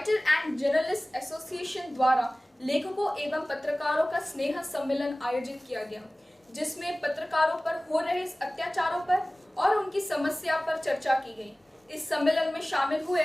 Writer and journalist association द्वारा लेखकों एवं पत्रकारों का स्नेह सम्मेलन आयोजित किया गया, जिसमें पत्रकारों पर हो रहे अत्याचारों पर और उनकी समस्या पर चर्चा की गई। इस सम्मेलन में शामिल हुए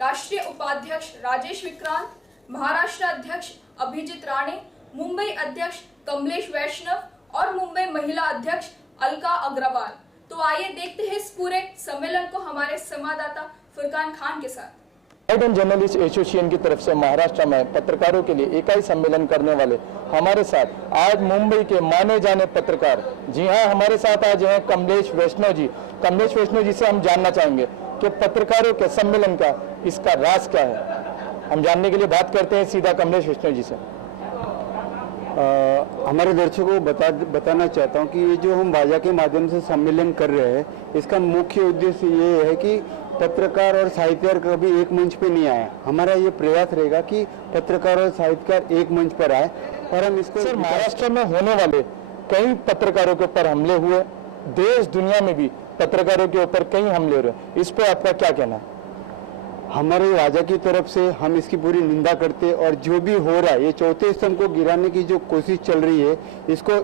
राष्ट्रीय उपाध्यक्ष राजेश विक्रांत, महाराष्ट्र अध्यक्ष अभिजीत राणे, मुंबई अध्यक्ष कमलेश वैष्णव और मुंबई महिला अध्यक्ष अलका अग्रवाल। तो आइए देखते हैं इस पूरे सम्मेलन को हमारे संवाददाता फुरकान खान के साथ। राइटर एंड जर्नलिस्ट एसोसिएशन की तरफ से महाराष्ट्र में पत्रकारों के लिए इकाई सम्मेलन करने वाले हमारे साथ आज मुंबई के माने जाने पत्रकार, जी हाँ, हमारे साथ आज हैं कमलेश वैष्णव जी। कमलेश वैष्णव जी से हम जानना चाहेंगे कि पत्रकारों के सम्मेलन का इसका राज क्या है। हम जानने के लिए बात करते हैं सीधा कमलेश वैष्णव जी से। हमारे दर्शकों को बताना चाहता हूं कि ये जो हम वाजा के माध्यम से सम्मेलन कर रहे हैं, इसका मुख्य उद्देश्य ये है कि पत्रकार और साहित्यकार कभी एक मंच पे नहीं आए। हमारा ये प्रयास रहेगा कि पत्रकार और साहित्यकार एक मंच पर आए और हम इसको। सर, महाराष्ट्र में होने वाले कई पत्रकारों के ऊपर हमले हुए, देश दुनिया में भी पत्रकारों के ऊपर कई हमले हो रहे, इस पर आपका क्या कहना है? हमारे राजा की तरफ से हम इसकी पूरी निंदा करते और जो भी हो रहा है, ये चौथे स्तंभ को गिराने की जो कोशिश चल रही है,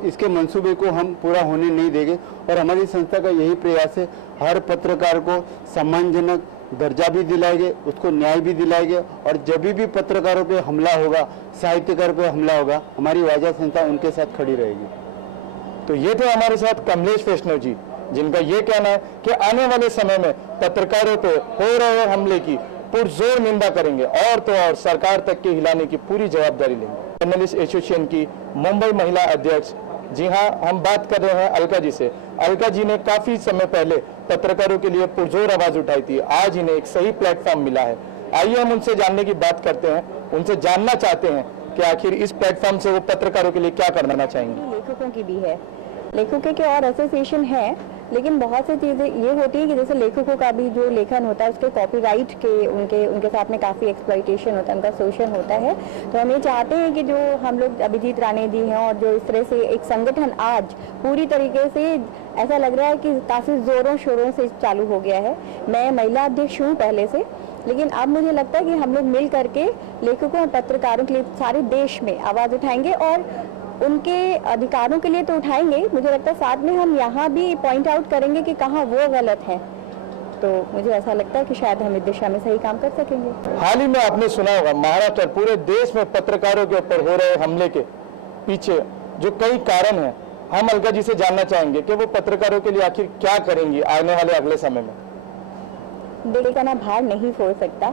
इसके मंसूबे को हम पूरा होने नहीं देंगे। और हमारी संस्था का यही प्रयास है, हर पत्रकार को सम्मानजनक दर्जा भी दिलाएंगे, उसको न्याय भी दिलाएंगे और जब भी पत्रकारों पे हमला होगा, साहित्यकार पे हमला होगा, हमारी वाजा संस्था उनके साथ खड़ी रहेगी। तो ये थे हमारे साथ कमलेश वैष्णव जी, जिनका ये कहना है कि आने वाले समय में पत्रकारों पे हो रहे हमले की पुरजोर निंदा करेंगे और तो और सरकार तक के हिलाने की पूरी जवाबदारी लेंगे। जर्नलिस्ट एसोसिएशन की मुंबई महिला अध्यक्ष, जी हाँ, हम बात कर रहे हैं अलका जी से। अलका जी ने काफी समय पहले पत्रकारों के लिए पुरजोर आवाज उठाई थी, आज इन्हें एक सही प्लेटफॉर्म मिला है। आइए हम उनसे जानने की बात करते हैं, उनसे जानना चाहते हैं कि आखिर इस प्लेटफॉर्म से वो पत्रकारों के लिए क्या करना चाहेंगे। लेखकों की भी है, लेखकों के और एसोसिएशन है, लेकिन बहुत सी चीज़ें ये होती है कि जैसे लेखकों का भी जो लेखन होता है उसके कॉपीराइट के उनके साथ में काफ़ी एक्सप्लॉइटेशन होता है, उनका शोषण होता है। तो हम ये चाहते हैं कि जो हम लोग अभिजीत राणे जी हैं और जो इस तरह से एक संगठन आज पूरी तरीके से ऐसा लग रहा है कि काफ़ी ज़ोरों शोरों से चालू हो गया है। मैं महिला अध्यक्ष हूँ पहले से, लेकिन अब मुझे लगता है कि हम लोग मिल करके लेखकों और पत्रकारों के लिए सारे देश में आवाज़ उठाएंगे और उनके अधिकारों के लिए तो उठाएंगे, मुझे लगता है साथ में हम यहाँ भी पॉइंट आउट करेंगे कि कहाँ वो गलत है। तो मुझे ऐसा लगता है कि शायद हम इस दिशा में सही काम कर सकेंगे। हाल ही में आपने सुना होगा, महाराष्ट्र पूरे देश में पत्रकारों के ऊपर हो रहे हमले के पीछे जो कई कारण हैं, हम अलका जी से जानना चाहेंगे कि वो पत्रकारों के लिए आखिर क्या करेंगी आने वाले अगले समय में। दिल का ना भार नहीं फोड़ सकता,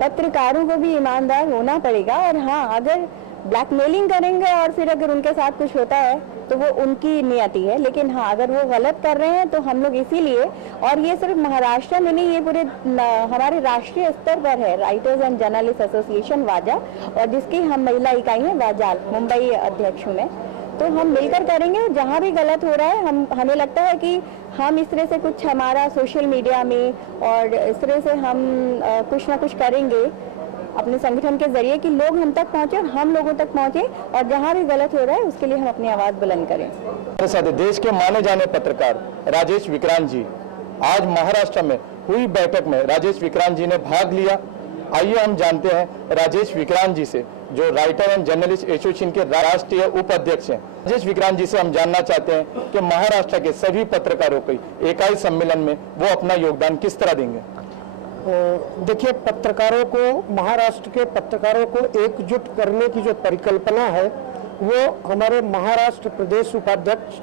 पत्रकारों को भी ईमानदार होना पड़ेगा। और हाँ, अगर ब्लैकमेलिंग करेंगे और फिर अगर उनके साथ कुछ होता है तो वो उनकी नियति है, लेकिन हाँ, अगर वो गलत कर रहे हैं तो हम लोग इसीलिए, और ये सिर्फ महाराष्ट्र में नहीं, ये पूरे हमारे राष्ट्रीय स्तर पर है, राइटर्स एंड जर्नलिस्ट एसोसिएशन वाजा, और जिसकी हम महिला इकाई है वाजाल, मुंबई अध्यक्ष हूँ मैं। तो हम मिलकर करेंगे, जहाँ भी गलत हो रहा है हमें लगता है कि हम इस तरह से कुछ हमारा सोशल मीडिया में और इस तरह से हम कुछ ना कुछ करेंगे अपने संगठन के जरिए कि लोग हम तक पहुंचे और हम लोगों तक पहुंचे, और जहां भी गलत हो रहा है उसके लिए हम अपनी आवाज बुलंद करें। हमारे साथ देश के माने जाने पत्रकार राजेश विक्रांत जी। आज महाराष्ट्र में हुई बैठक में राजेश विक्रांत जी ने भाग लिया। आइए हम जानते हैं राजेश विक्रांत जी से, जो राइटर एंड जर्नलिस्ट एसोसिएशन के राष्ट्रीय उपाध्यक्ष हैं। राजेश विक्रांत जी से हम जानना चाहते हैं कि महाराष्ट्र के सभी पत्रकारों के इकाई सम्मेलन में वो अपना योगदान किस तरह देंगे। देखिए, पत्रकारों को, महाराष्ट्र के पत्रकारों को एकजुट करने की जो परिकल्पना है वो हमारे महाराष्ट्र प्रदेश उपाध्यक्ष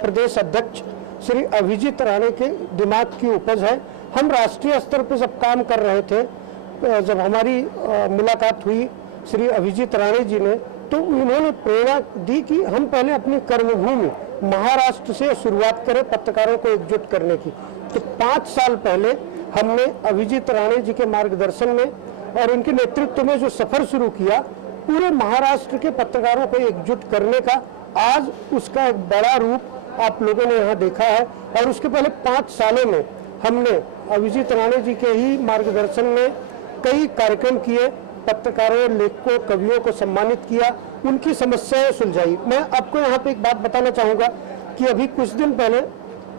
प्रदेश अध्यक्ष श्री अभिजीत राणे के दिमाग की उपज है। हम राष्ट्रीय स्तर पर जब काम कर रहे थे, जब हमारी मुलाकात हुई श्री अभिजीत राणे जी ने, तो उन्होंने प्रेरणा दी कि हम पहले अपनी कर्मभूमि महाराष्ट्र से शुरुआत करें पत्रकारों को एकजुट करने की। तो 5 साल पहले हमने अभिजीत राणे जी के मार्गदर्शन में और उनके नेतृत्व में जो सफर शुरू किया, पूरे महाराष्ट्र के पत्रकारों को एकजुट करने का, आज उसका एक बड़ा रूप आप लोगों ने यहाँ देखा है। और उसके पहले 5 सालों में हमने अभिजीत राणे जी के ही मार्गदर्शन में कई कार्यक्रम किए, पत्रकारों, लेखकों, कवियों को सम्मानित किया, उनकी समस्याएं सुलझाई। मैं आपको यहाँ पे एक बात बताना चाहूँगा कि अभी कुछ दिन पहले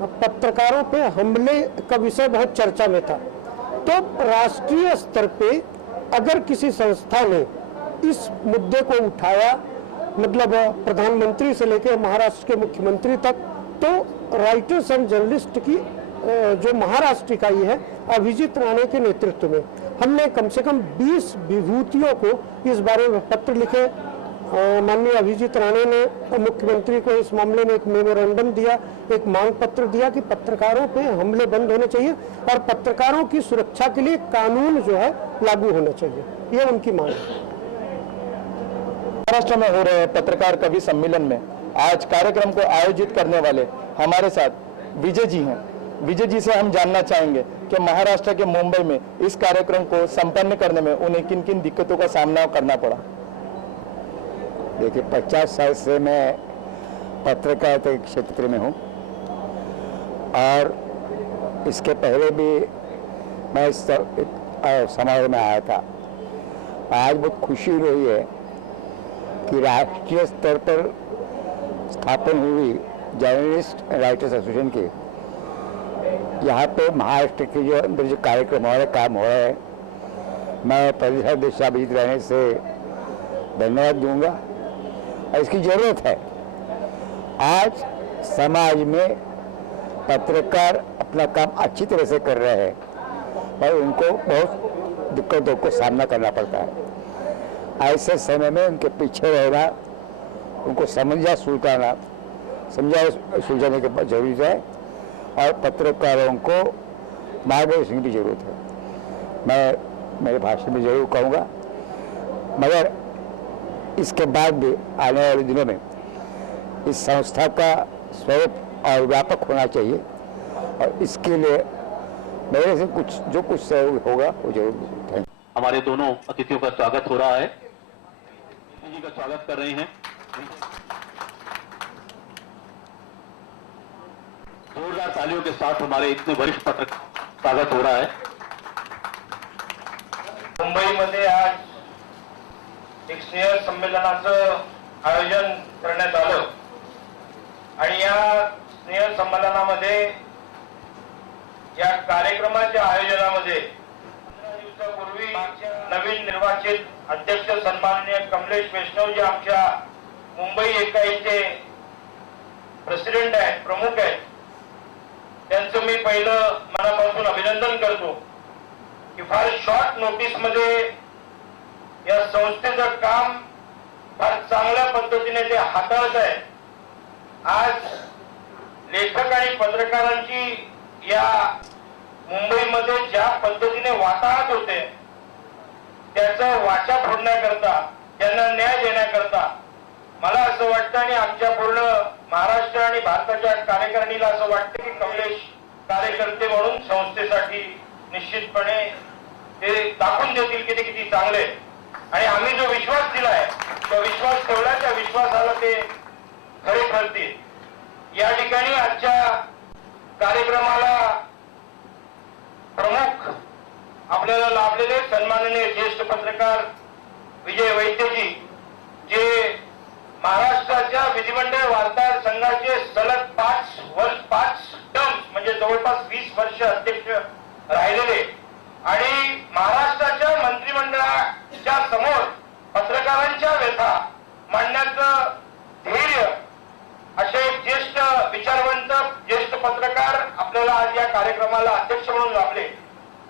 पत्रकारों पे हमले का विषय बहुत चर्चा में था। तो राष्ट्रीय स्तर पे अगर किसी संस्था ने इस मुद्दे को उठाया, मतलब प्रधानमंत्री से लेकर महाराष्ट्र के मुख्यमंत्री तक, तो राइटर्स एंड जर्नलिस्ट की जो महाराष्ट्र इकाई है अभिजीत राणे के नेतृत्व में हमने कम से कम 20 विभूतियों को इस बारे में पत्र लिखे। माननीय अभिजीत राणे ने मुख्यमंत्री को इस मामले में एक मेमोरेंडम दिया, एक मांग पत्र दिया कि पत्रकारों पे हमले बंद होने चाहिए और पत्रकारों की सुरक्षा के लिए कानून जो है लागू होना चाहिए, ये उनकी मांग है। महाराष्ट्र में हो रहे पत्रकार कवि सम्मेलन में आज कार्यक्रम को आयोजित करने वाले हमारे साथ विजय जी हैं। विजय जी से हम जानना चाहेंगे कि महाराष्ट्र के मुंबई में इस कार्यक्रम को संपन्न करने में उन्हें किन किन दिक्कतों का सामना करना पड़ा। देखिए, 50 साल से मैं पत्रकारिता के क्षेत्र में हूँ और इसके पहले भी मैं इस समारोह में आया था। आज बहुत खुशी हो रही है कि राष्ट्रीय स्तर पर स्थापन हुई जर्नलिस्ट राइटर्स एसोसिएशन की यहाँ पे महाराष्ट्र के जो अंदर जो कार्यक्रम हो रहा है, काम हो रहा है, मैं परिषद देश अभिजीत रहने से धन्यवाद दूंगा और इसकी जरूरत है। आज समाज में पत्रकार अपना काम अच्छी तरह से कर रहे हैं और उनको बहुत दिक्कतों को सामना करना पड़ता है। ऐसे समय में उनके पीछे रहना, उनको सुलझाने की जरूरत है और पत्रकारों को मार्गदर्शन की जरूरत है। मैं मेरे भाषण में जरूर कहूँगा, मगर इसके बाद भी आने वाले दिनों में इस संस्था का स्वरूप और व्यापक होना चाहिए और इसके लिए मेरे से जो कुछ सहयोग होगा वो जरूर। हमारे दोनों अतिथियों का स्वागत हो रहा है, जी का स्वागत कर रहे हैं। जोरदार तालियों के साथ हमारे इतने वरिष्ठ पत्रकार स्वागत हो रहा है। मुंबईमध्ये आज एक स्नेह संमेलनाचं आयोजन करण्यात आलं आणि या स्नेह संमेलनामध्ये या कार्यक्रमाच्या आयोजनामध्ये 15 दिवसापूर्वी नवीन निर्वाचित अध्यक्ष सन्माननीय कमलेश वैष्णव जे आमच्या मुंबई इकाईचे प्रेसिडेंट आहेत, प्रमुख आहेत, त्यांचं मी पहिलं मनापासून अभिनंदन करतो की फार शॉर्ट नोटीस मध्ये या संस्थेचं काम फार चांगल्या पद्धतीने ते हाताळत आहे। आज लेखक आणि पत्रकारांची या मुंबईमध्ये ज्या पद्धतीने वाताहत होते त्याचं वाचा फोडण्याकरता, त्यांना न्याय देण्याकरता मला असं वाटतं आणि आमच्या पूर्ण महाराष्ट्र आणि भारताच्या कार्यकारिणीला असं वाटतं की कमलेश कार्यकर्ते म्हणून संस्थेसाठी निश्चितपणे ते दाखवून देतील की ते किती चांगले आणि आम्ही जो विश्वास दिलाय तो विश्वास ठेवला, त्या विश्वासाला ते खरे ठरतील। या ठिकाणी आजच्या कार्यक्रमाला प्रमुख आपल्याला लाभलेले सन्माननीय ज्येष्ठ पत्रकार विजय वैद्यजी, जे महाराष्ट्राच्या विधिमंडळ वार्ताहर संघाचे सलग 5 टर्म्स म्हणजे जवळपास 20 वर्ष अध्यक्ष राहिलेले आणि महाराष्ट्राच्या मंत्रिमंडळाच्या समोर पत्रकारांच्या व्यथा मांडण्याचं धैर्य असे एक ज्येष्ठ विचारवंत ज्येष्ठ पत्रकार आपल्याला आज या कार्यक्रमाला अध्यक्ष म्हणून लाभले।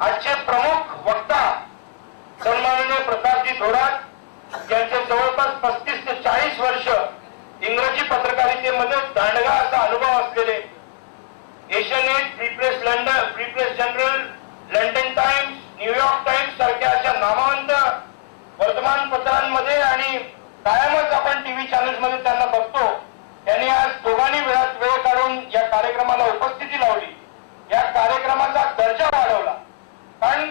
आजचे प्रमुख वक्ता सन्माननीय प्रतापजी थोरात, ज्यांचे जवळपास 35 ते 40 वर्ष इंग्रजी पत्रकारितेमध्ये दांडगा असा अनुभव असलेले, Asianet, Free Press London, Free Press Journal, London Times, New York Times सारख्या अशा नामवंत वर्तमानपत्रांमध्ये आणि कायमच आपण टीव्ही चॅनल्समध्ये त्यांना बघतो, त्यांनी आज दोघांनी वेळ काढून या कार्यक्रमाला उपस्थिती लावली, या कार्यक्रमाचा दर्जा वाढवला। कारण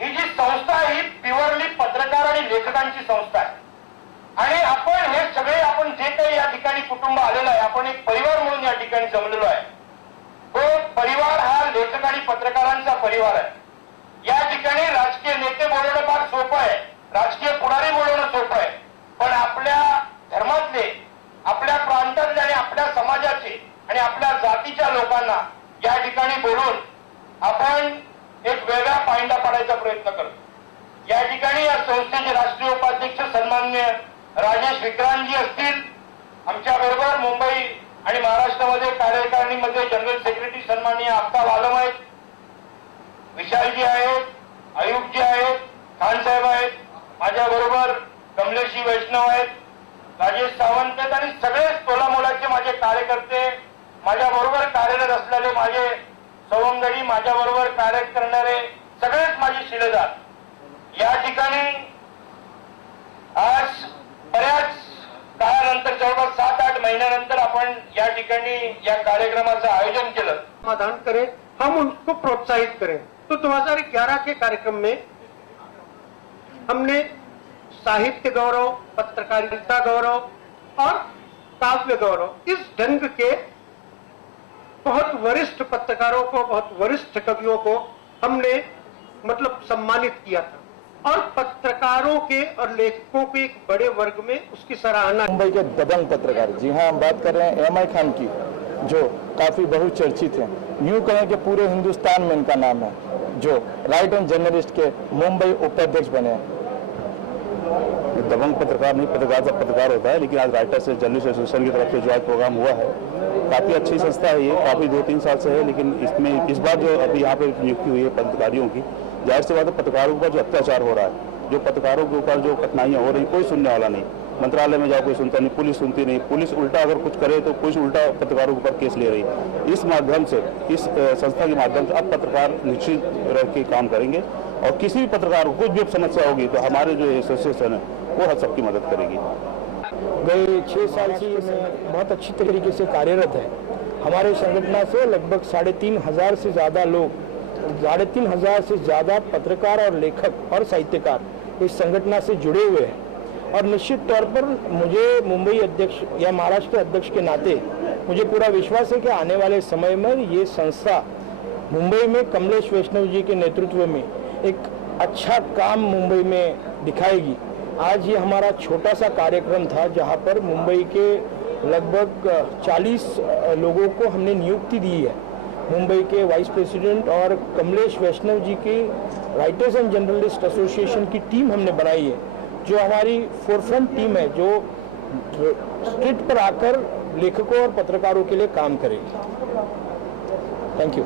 ही जी संस्था आहे ही प्युअरली पत्रकार आणि लेखकांची संस्था आहे आणि आपण हे सगळे आपण जे काही या ठिकाणी कुटुंब आलेलं आहे, आपण एक परिवार म्हणून या ठिकाणी जमलेलो आहे। तो परिवार हा लेखक आणि पत्रकारांचा परिवार आहे। या ठिकाणी राजकीय नेते बोलवणं फार सोपं आहे, राजकीय पुढारी बोलवणं सोपं आहे, पण आपल्या धर्मातले, आपल्या प्रांतातले आणि आपल्या समाजाचे आणि आपल्या जातीच्या लोकांना या ठिकाणी बोलून आपण एक वेगळा पायंडा पाडायचा प्रयत्न करतो। या ठिकाणी या संस्थेचे राष्ट्रीय उपाध्यक्ष सन्माननीय राजेश विक्रांतजी असतील, आमच्या बरोबर मुंबई आणि महाराष्ट्रामध्ये कार्यकारिणीमध्ये जनरल सेक्रेटरी सन्माननीय आफ्ताब आलम आहेत, विशालजी आहेत, अयुबजी आहेत, खान साहेब आहेत, माझ्या बरोबर कमलेशजी वैष्णव आहेत, राजेश सावंत आहेत आणि सगळे तोलामोलाचे माझे कार्यकर्ते, माझ्या बरोबर कार्यरत असलेले माझे सवंगडी, माझ्या बरोबर कार्य करणारे सगळेच माझे शिलेदार, या ठिकाणी आज बऱ्याच काळानंतर जवळपास 7-8 महिन्यानंतर आपण या ठिकाणी या कार्यक्रमाचं आयोजन केलं। समाधान करें, हम उनको प्रोत्साहित करें। तो 2011 के कार्यक्रम में हमने साहित्य गौरव, पत्रकारिता गौरव और काव्य गौरव, इस ढंग के बहुत वरिष्ठ पत्रकारों को, बहुत वरिष्ठ कवियों को हमने मतलब सम्मानित किया था और पत्रकारों के और लेखकों के एक बड़े वर्ग में उसकी सराहना। मुंबई के दबंग पत्रकार, जी हाँ, हम बात कर रहे हैं एम आई खान की, जो काफी बहुचर्चित हैं, यूं कहें कि पूरे हिंदुस्तान में इनका नाम है, जो राइट एंड जर्नलिस्ट के मुंबई उपाध्यक्ष बने हैं। दबंग पत्रकार नहीं, पत्रकार पत्रकार होता है, लेकिन आज राइटर्स जर्नलिस्ट एसोसिएशन की तरफ से जो आज प्रोग्राम हुआ है, काफ़ी अच्छी संस्था है ये, काफ़ी 2-3 साल से है, लेकिन इसमें इस बार जो अभी यहाँ पे नियुक्ति हुई है पत्रकारियों की, जाहिर सी बात है पत्रकारों के ऊपर जो अत्याचार हो रहा है, जो पत्रकारों के ऊपर जो कठिनाइयाँ हो रही, कोई सुनने वाला नहीं। मंत्रालय में जाओ कोई सुनता नहीं, पुलिस सुनती नहीं, पुलिस उल्टा अगर कुछ करे तो पुलिस उल्टा पत्रकारों के ऊपर केस ले रही। इस माध्यम से, इस संस्था के माध्यम से अब पत्रकार निश्चित रह के काम करेंगे और किसी भी पत्रकार को कुछ भी समस्या होगी तो हमारे जो एसोसिएशन है वो हर सबकी मदद करेगी। गए 6 साल से मैं बहुत अच्छी तरीके से कार्यरत है। हमारे संगठन से लगभग 3,500 से ज़्यादा लोग, 3,500 से ज़्यादा पत्रकार और लेखक और साहित्यकार इस संगठन से जुड़े हुए हैं और निश्चित तौर पर मुझे मुंबई अध्यक्ष या महाराष्ट्र अध्यक्ष के नाते मुझे पूरा विश्वास है कि आने वाले समय में ये संस्था मुंबई में कमलेश वैष्णव जी के नेतृत्व में एक अच्छा काम मुंबई में दिखाएगी। आज ये हमारा छोटा सा कार्यक्रम था जहां पर मुंबई के लगभग 40 लोगों को हमने नियुक्ति दी है। मुंबई के वाइस प्रेसिडेंट और कमलेश वैष्णव जी की राइटर्स एंड जर्नलिस्ट एसोसिएशन की टीम हमने बनाई है, जो हमारी फोरफ्रंट टीम है, जो स्ट्रीट पर आकर लेखकों और पत्रकारों के लिए काम करेगी। Thank you.